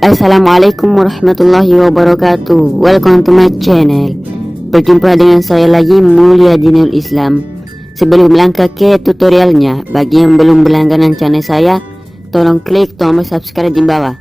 Assalamualaikum warahmatullahi wabarakatuh. Welcome to my channel. Berjumpa dengan saya lagi, Mulia Dinul Islam. Sebelum melangkah ke tutorialnya, bagi yang belum berlangganan channel saya, tolong klik tombol subscribe di bawah.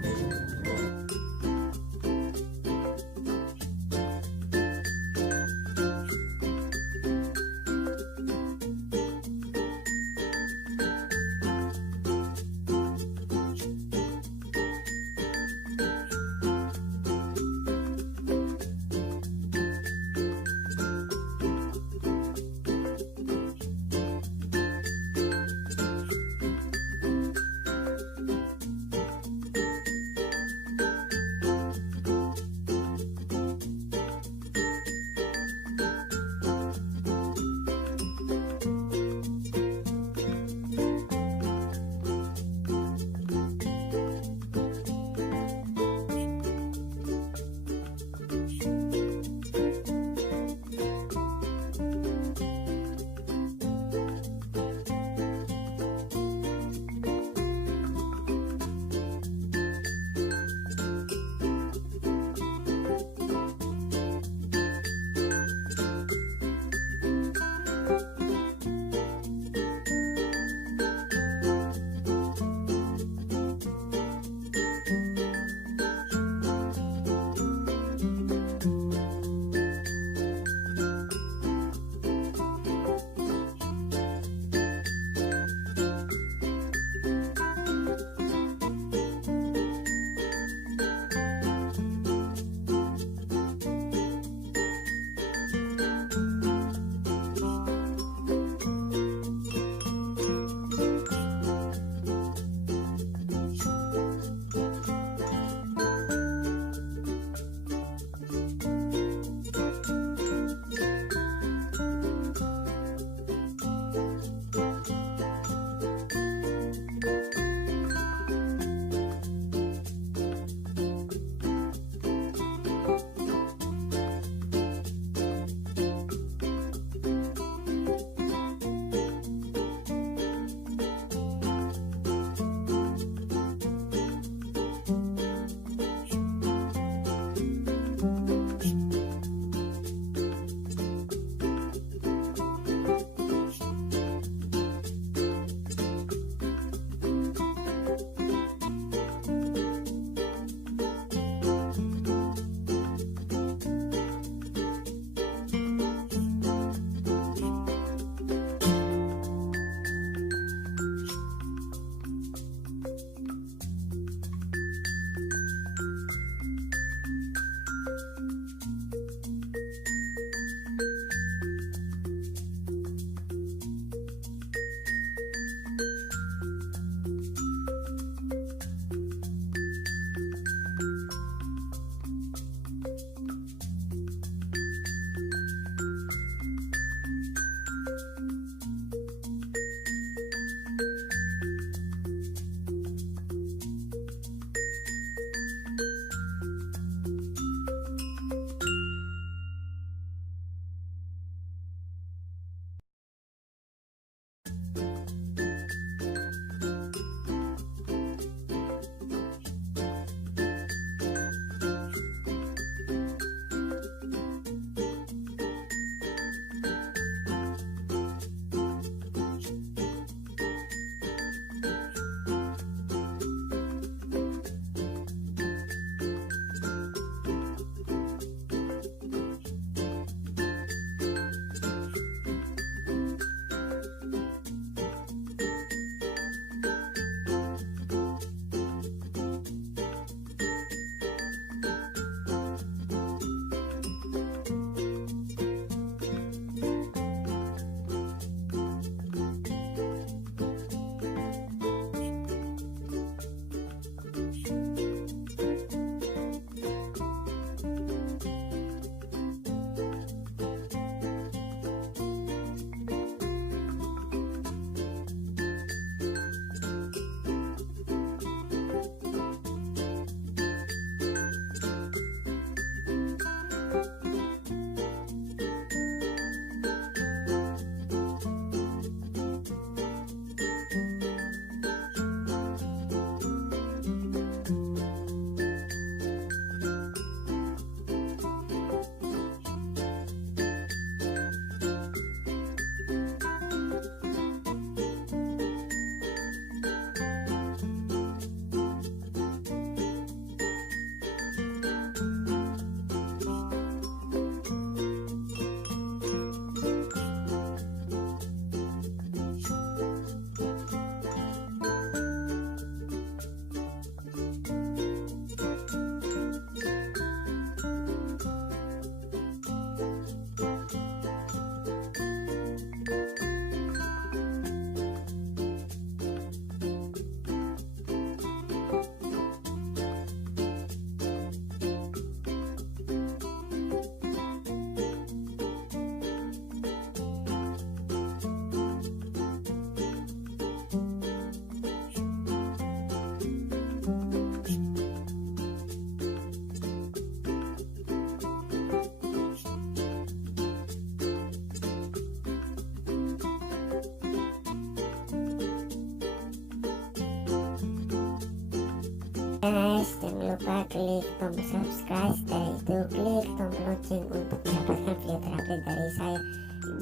Guys, jangan lupa klik tombol subscribe, setelah itu klik tombol lonceng untuk mendapatkan video terupdate dari saya.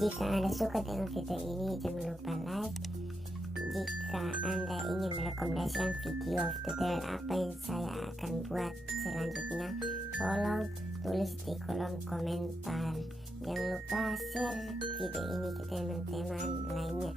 Jika Anda suka dengan video ini, jangan lupa like. Jika Anda ingin merekomendasikan video tutorial apa yang saya akan buat selanjutnya, tolong tulis di kolom komentar. Jangan lupa share video ini ke teman-teman lainnya.